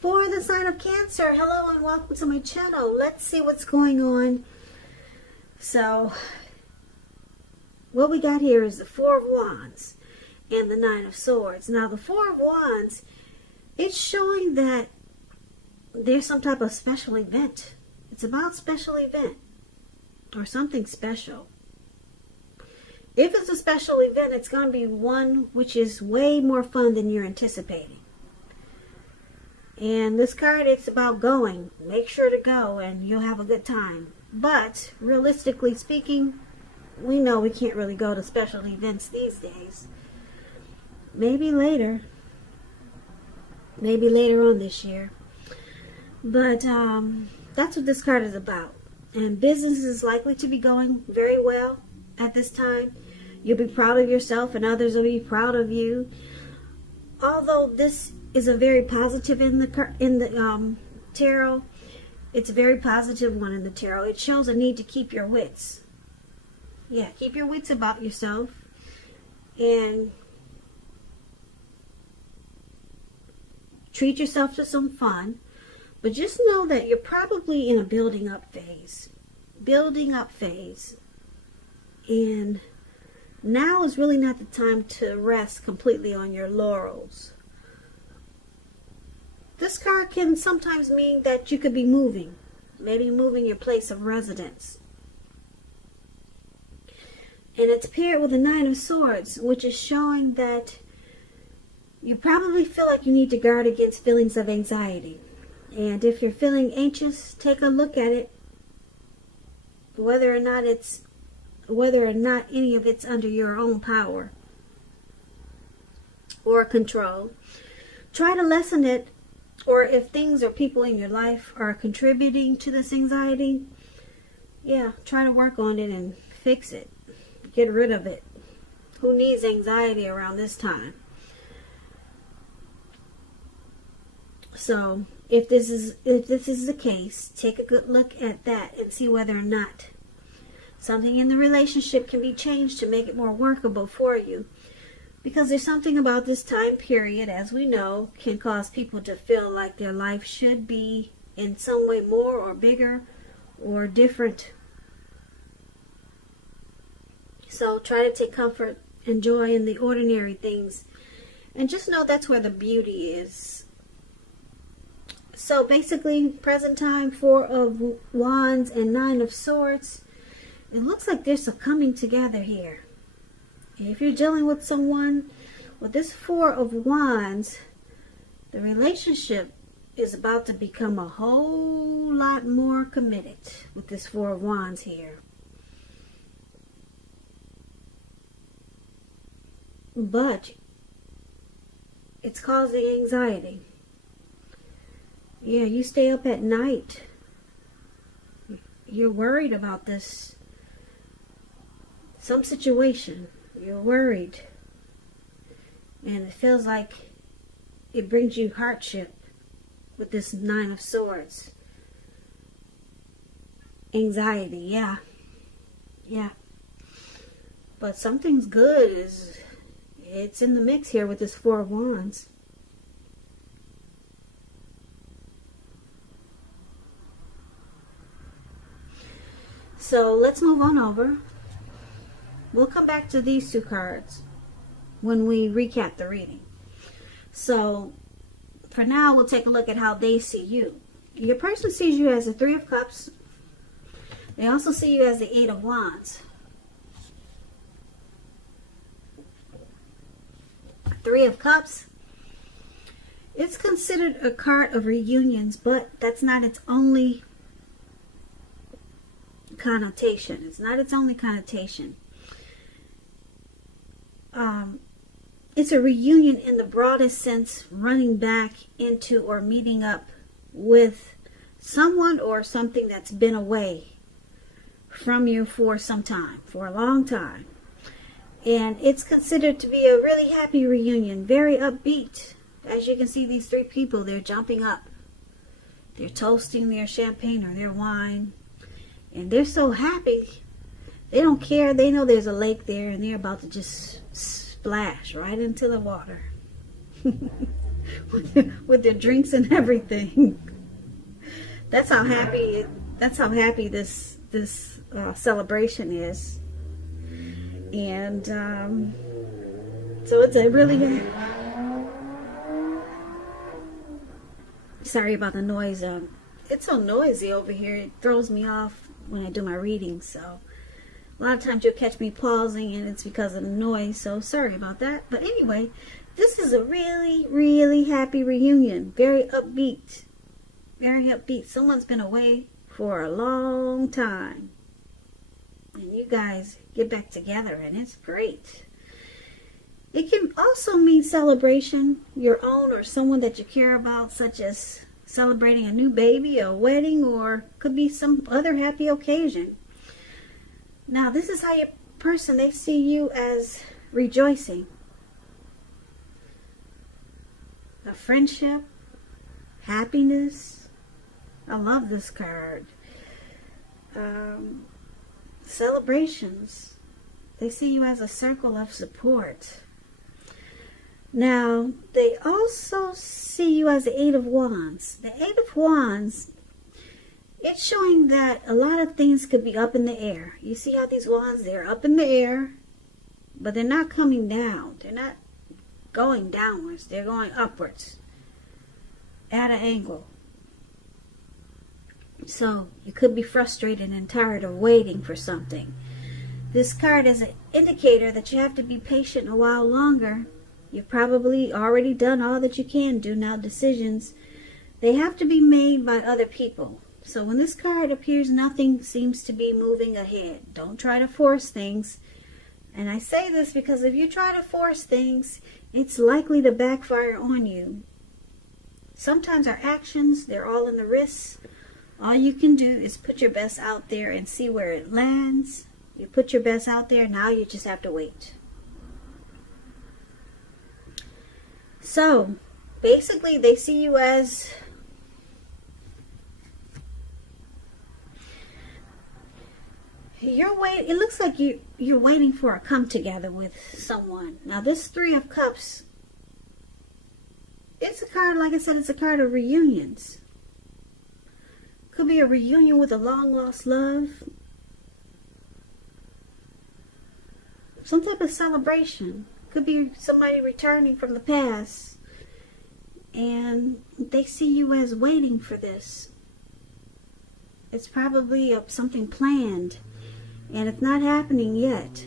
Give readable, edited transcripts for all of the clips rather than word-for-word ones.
For the sign of Cancer, hello and welcome to my channel. Let's see what's going on. So, what we got here is the Four of Wands and the Nine of Swords. Now, the Four of Wands, it's showing that there's some type of special event. It's about special event or something special. If it's a special event, it's going to be one which is way more fun than you're anticipating. And this card, it's about going. Make sure to go and you'll have a good time. But realistically speaking, we know we can't really go to special events these days. Maybe later. Maybe later on this year. But that's what this card is about. And business is likely to be going very well at this time. You'll be proud of yourself and others will be proud of you. Although this is a very positive in the tarot. It's a very positive one in the tarot. It shows a need to keep your wits. Yeah, keep your wits about yourself. And treat yourself to some fun. But just know that you're probably in a building up phase. Building up phase. And now is really not the time to rest completely on your laurels. This card can sometimes mean that you could be moving. Maybe moving your place of residence. And it's paired with the Nine of Swords, which is showing that you probably feel like you need to guard against feelings of anxiety. And if you're feeling anxious, take a look at it. Whether or not any of it's under your own power or control. Try to lessen it. Or if things or people in your life are contributing to this anxiety, yeah, try to work on it and fix it. Get rid of it. Who needs anxiety around this time? So, if this is the case, take a good look at that and see whether or not something in the relationship can be changed to make it more workable for you. Because there's something about this time period, as we know, can cause people to feel like their life should be in some way more or bigger or different. So try to take comfort and joy in the ordinary things. And just know that's where the beauty is. So basically, present time, Four of Wands and Nine of Swords. It looks like there's a coming together here. If you're dealing with someone with this Four of Wands, the relationship is about to become a whole lot more committed with this Four of Wands here. But it's causing anxiety. Yeah, you stay up at night. You're worried about this. Some situation. You're worried. And it feels like it brings you hardship with this Nine of Swords. Anxiety, yeah. Yeah. But something's good. It's in the mix here with this Four of Wands. So let's move on over. We'll come back to these two cards when we recap the reading. So, for now, we'll take a look at how they see you. Your person sees you as the Three of Cups. They also see you as the Eight of Wands. Three of Cups. It's considered a card of reunions, but that's not its only connotation. It's not its only connotation. It's a reunion in the broadest sense, running back into or meeting up with someone or something that's been away from you for some time, for a long time. And it's considered to be a really happy reunion, very upbeat. As you can see, these three people, they're jumping up. They're toasting their champagne or their wine. And they're so happy. They don't care. They know there's a lake there and they're about to just splash right into the water. with their drinks and everything. That's how happy this celebration is. And so it's a really sorry about the noise. It's so noisy over here. It throws me off when I do my reading. So a lot of times you'll catch me pausing, and it's because of the noise. So sorry about that. But anyway, this is a really, really happy reunion. Very upbeat. Very upbeat. Someone's been away for a long time. And you guys get back together, and it's great. It can also mean celebration, your own or someone that you care about, such as celebrating a new baby, a wedding, or could be some other happy occasion. Now, this is how your person, they see you as rejoicing. A friendship, happiness. I love this card. Celebrations. They see you as a circle of support. Now, they also see you as the Eight of Wands. The Eight of Wands, it's showing that a lot of things could be up in the air. You see how these wands, they're up in the air, but they're not coming down. They're not going downwards. They're going upwards at an angle. So you could be frustrated and tired of waiting for something. This card is an indicator that you have to be patient a while longer. You've probably already done all that you can do. Now decisions, they have to be made by other people. So when this card appears, nothing seems to be moving ahead. Don't try to force things. And I say this because if you try to force things, it's likely to backfire on you. Sometimes our actions, they're all in the wrists. All you can do is put your best out there and see where it lands. You put your best out there, now you just have to wait. So, basically, they see you as it looks like you're waiting for a come together with someone. Now, this Three of Cups, it's a card, like I said, it's a card of reunions. Could be a reunion with a long lost love. Some type of celebration. Could be somebody returning from the past. And they see you as waiting for this. It's probably something planned. And it's not happening yet.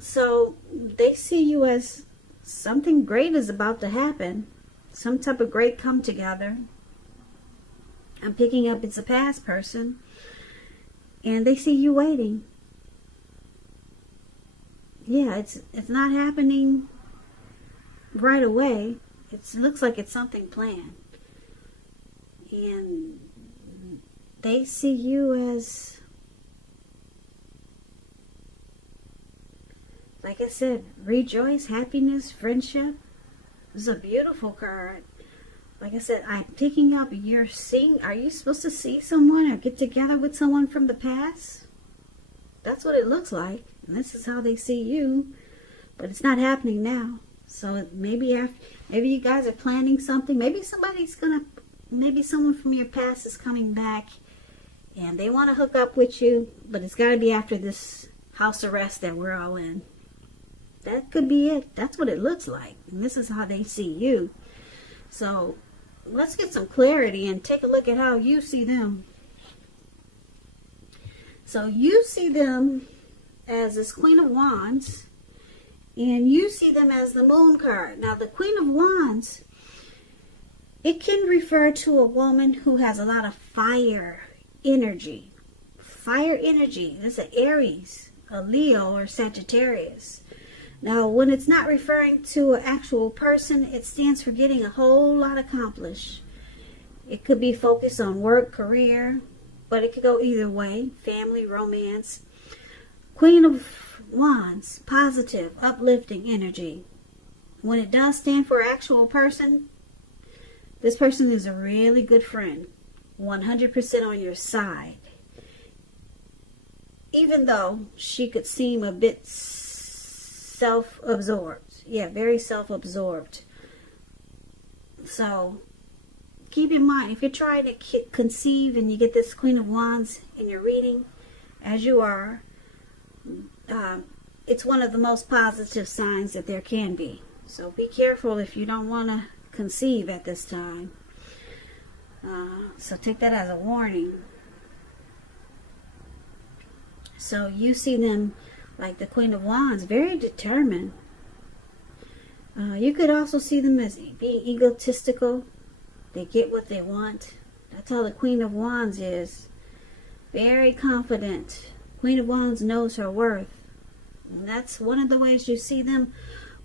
So they see you as something great is about to happen. Some type of great come together. I'm picking up it's a past person. And they see you waiting. Yeah, it's not happening right away. It looks like it's something planned. And they see you as, like I said, rejoice, happiness, friendship. This is a beautiful card. Like I said, I'm picking up, are you supposed to see someone or get together with someone from the past? That's what it looks like. And this is how they see you. But it's not happening now. So maybe you guys are planning something. Maybe someone from your past is coming back and they want to hook up with you. But it's got to be after this house arrest that we're all in. That could be it. That's what it looks like. And this is how they see you. So let's get some clarity and take a look at how you see them. So you see them as this Queen of Wands, and you see them as the Moon card. Now, the Queen of Wands, it can refer to a woman who has a lot of fire energy. Fire energy. This is an Aries, a Leo, or Sagittarius. Now, when it's not referring to an actual person, it stands for getting a whole lot accomplished. It could be focused on work, career, but it could go either way. Family, romance. Queen of Wands, positive, uplifting energy. When it does stand for an actual person, this person is a really good friend. 100% on your side. Even though she could seem a bit self-absorbed. Yeah, very self-absorbed. So keep in mind, if you're trying to conceive and you get this Queen of Wands in your reading, as you are, it's one of the most positive signs that there can be. So be careful if you don't want to conceive at this time. So take that as a warning. So you see them, like the Queen of Wands, very determined. You could also see them as being egotistical. They get what they want. That's how the Queen of Wands is. Very confident. Queen of Wands knows her worth. And that's one of the ways you see them.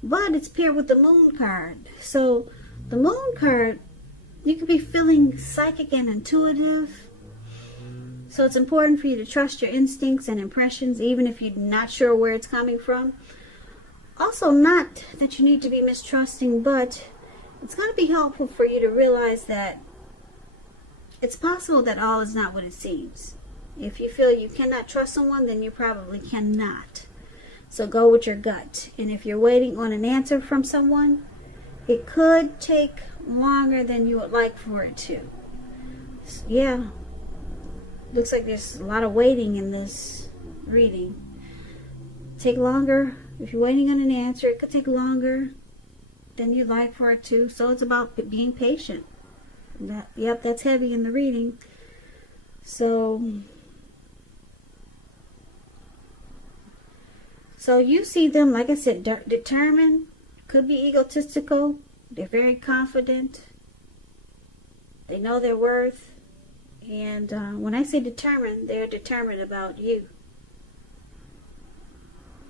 But it's paired with the Moon card. So the Moon card, you could be feeling psychic and intuitive. So it's important for you to trust your instincts and impressions, even if you're not sure where it's coming from. Also, not that you need to be mistrusting, but it's going to be helpful for you to realize that it's possible that all is not what it seems. If you feel you cannot trust someone, then you probably cannot. So go with your gut. And if you're waiting on an answer from someone, it could take longer than you would like for it to. Yeah. Looks like there's a lot of waiting in this reading. Take longer. If you're waiting on an answer, it could take longer than you'd like for it to. So it's about being patient. Yep, that's heavy in the reading. So you see them, like I said, determined. Could be egotistical. They're very confident. They know their worth. And when I say determined, they're determined about you.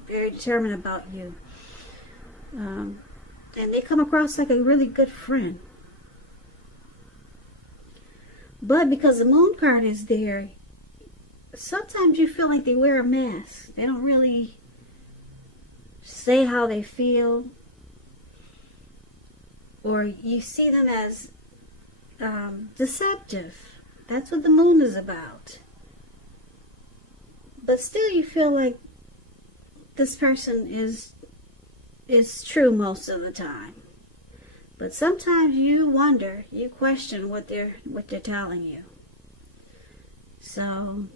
Very determined about you. And they come across like a really good friend. But because the Moon card is there, sometimes you feel like they wear a mask. They don't really say how they feel. Or you see them as deceptive. That's what the Moon is about. But still you feel like this person is true most of the time. But sometimes you wonder, you question what they're telling you. So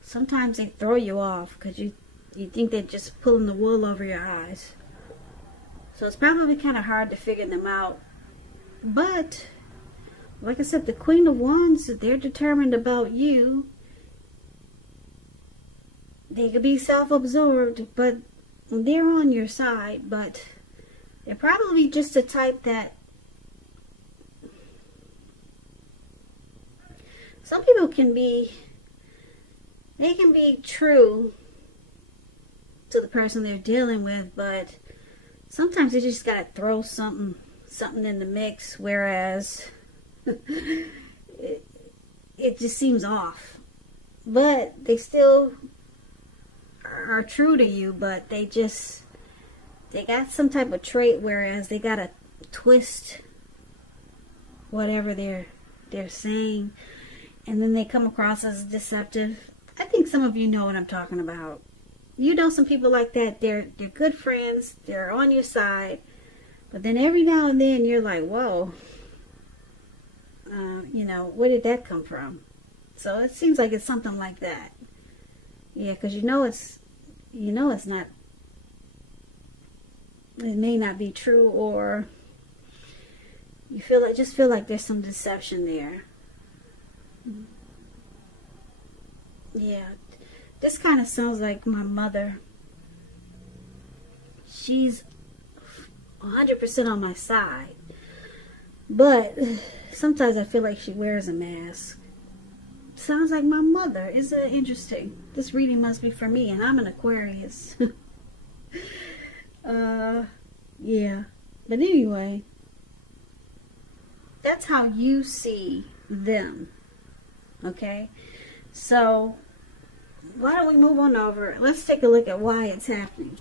sometimes they throw you off because you think they're just pulling the wool over your eyes. So it's probably kind of hard to figure them out. But like I said, the Queen of Wands, they're determined about you. They could be self-absorbed, but they're on your side. But they're probably just the type that some people can be true to the person they're dealing with, but sometimes they just gotta throw something in the mix, whereas it just seems off. But they still are true to you, but they got some type of trait, whereas they gotta twist whatever they're saying, and then they come across as deceptive. I think some of you know what I'm talking about. You know some people like that. They're good friends, they're on your side, but then every now and then you're like, whoa, where did that come from? So it seems like it's something like that. Yeah, because it's not, it may not be true, or you feel like there's some deception there. Yeah, this kind of sounds like my mother. She's 100% on my side, but sometimes I feel like she wears a mask. Sounds like my mother. Isn't it interesting? This reading must be for me, and I'm an Aquarius. Yeah. But anyway, that's how you see them. Okay? So, why don't we move on over? Let's take a look at why it's happening.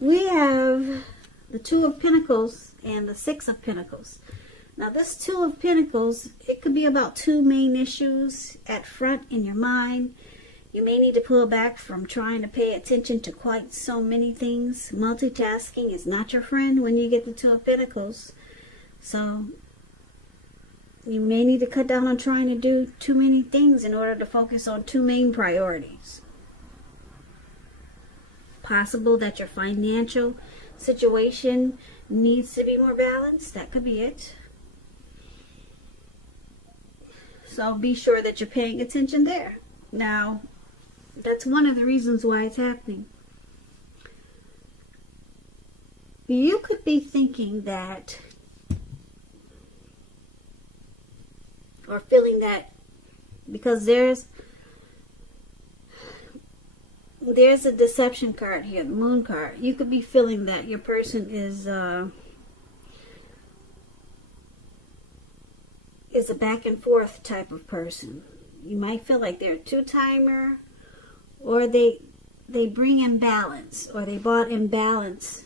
We have the Two of Pentacles and the Six of Pentacles. Now this Two of Pentacles, it could be about two main issues at front in your mind. You may need to pull back from trying to pay attention to quite so many things. Multitasking is not your friend when you get the Two of Pentacles. So you may need to cut down on trying to do too many things in order to focus on two main priorities. Possible that your financial situation needs to be more balanced. That could be it. So be sure that you're paying attention there. Now, that's one of the reasons why it's happening. You could be thinking that, or feeling that, because there's a deception card here, the Moon card. You could be feeling that your person is a back and forth type of person. You might feel like they're a two-timer, or they bring imbalance, or they brought imbalance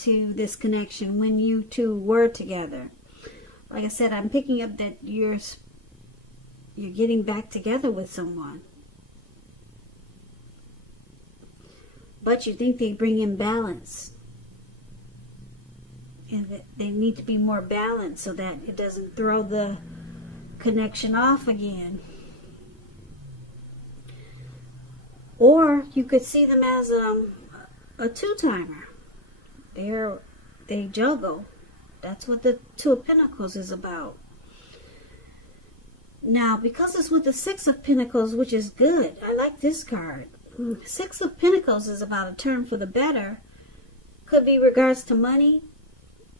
to this connection when you two were together. Like I said, I'm picking up that you're getting back together with someone, but you think they bring imbalance, and that they need to be more balanced so that it doesn't throw the connection off again. Or you could see them as a two-timer. They juggle. That's what the Two of Pentacles is about. Now, because it's with the Six of Pentacles, which is good, I like this card. Six of Pentacles is about a turn for the better. Could be regards to money.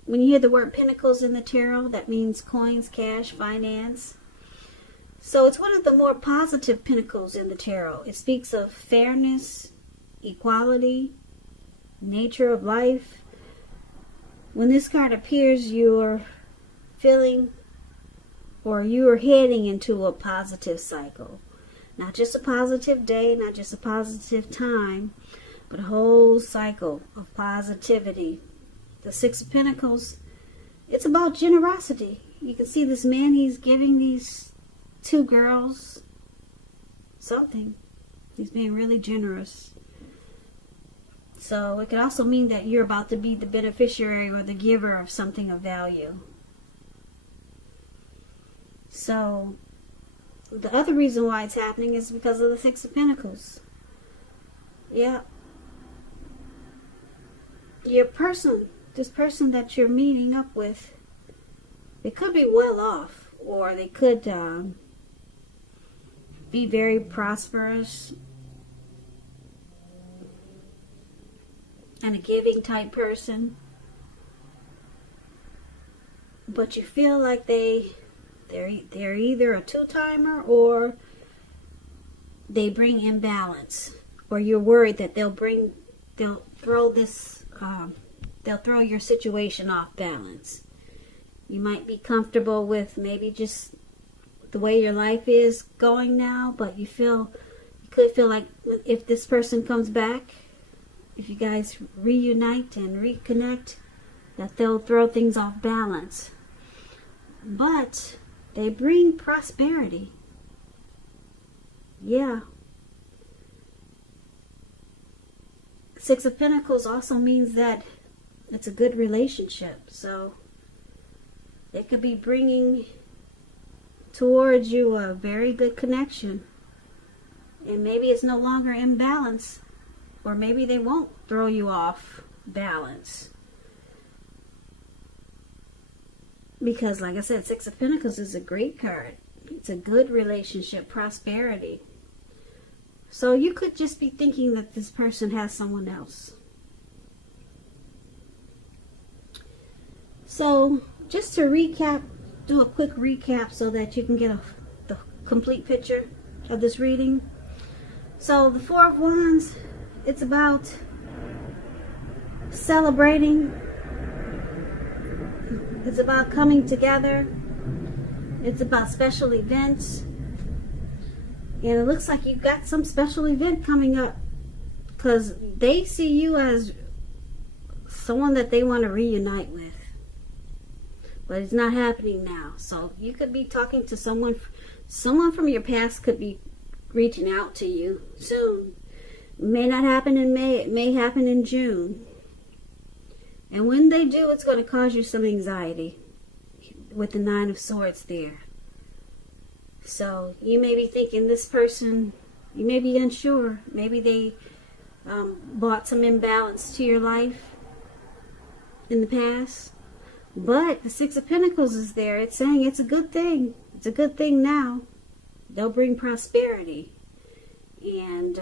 When you hear the word Pentacles in the tarot, that means coins, cash, finance. So it's one of the more positive Pentacles in the tarot. It speaks of fairness, equality, nature of life. When this card appears, you're feeling, or you are heading into a positive cycle. Not just a positive day, not just a positive time, but a whole cycle of positivity. The Six of Pentacles, it's about generosity. You can see this man, he's giving these two girls something. He's being really generous. So it could also mean that you're about to be the beneficiary or the giver of something of value. So the other reason why it's happening is because of the Six of Pentacles. Yeah. Your person, this person that you're meeting up with, they could be well off, or they could be very prosperous and a giving type person. But you feel like they're either a two-timer or they bring imbalance, or you're worried that they'll throw your situation off balance. You might be comfortable with maybe just the way your life is going now, but you could feel like if this person comes back, if you guys reunite and reconnect, that they'll throw things off balance. But they bring prosperity. Yeah. Six of Pentacles also means that it's a good relationship. So it could be bringing towards you a very good connection. And maybe it's no longer in balance. Or maybe they won't throw you off balance. Because, like I said, Six of Pentacles is a great card. It's a good relationship, prosperity. So you could just be thinking that this person has someone else. So, just to recap, do a quick recap so that you can get the complete picture of this reading. So, the Four of Wands, it's about celebrating. It's about coming together. It's about special events. And it looks like you've got some special event coming up, because they see you as someone that they want to reunite with. but it's not happening now. So you could be talking to someone from your past could be reaching out to you soon. It may not happen in May, it may happen in June. And when they do, it's going to cause you some anxiety with the Nine of Swords there. So you may be thinking this person, you may be unsure. Maybe they brought some imbalance to your life in the past. But the Six of Pentacles is there. It's saying it's a good thing. It's a good thing now. They'll bring prosperity. And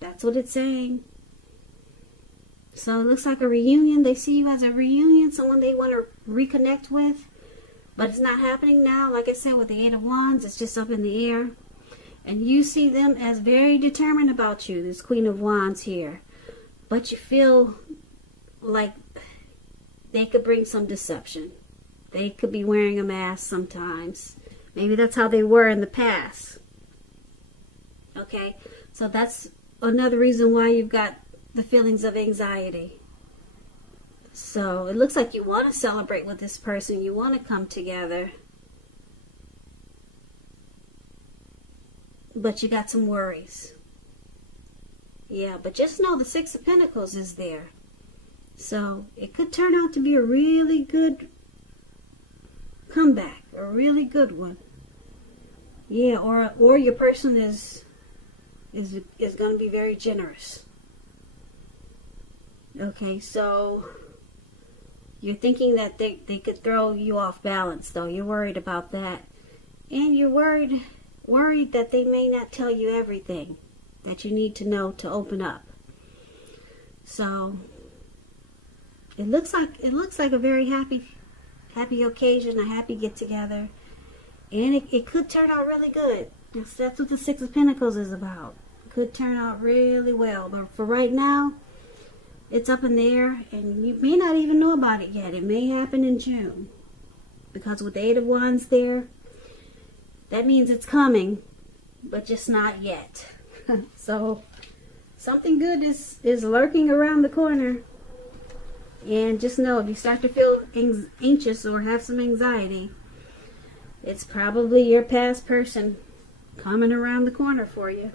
that's what it's saying. So it looks like a reunion. They see you as a reunion, someone they want to reconnect with. But it's not happening now. Like I said, with the Eight of Wands, it's just up in the air. And you see them as very determined about you, this Queen of Wands here. But you feel like they could bring some deception. They could be wearing a mask sometimes. Maybe that's how they were in the past. Okay? So that's another reason why you've got the feelings of anxiety. So it looks like you want to celebrate with this person. You want to come together. But you got some worries. Yeah, but just know the Six of Pentacles is there. So it could turn out to be a really good comeback. A really good one. Yeah, or your person is going to be very generous. Okay, so you're thinking that they could throw you off balance, though. You're worried about that. And you're worried that they may not tell you everything that you need to know to open up. So it looks like a very happy occasion, a happy get together. And it could turn out really good. That's what the Six of Pentacles is about. It could turn out really well. But for right now, it's up in the air, and you may not even know about it yet. It may happen in June. Because with the Eight of Wands there, that means it's coming, but just not yet. So, something good is lurking around the corner. And just know, if you start to feel anxious or have some anxiety, it's probably your past person coming around the corner for you.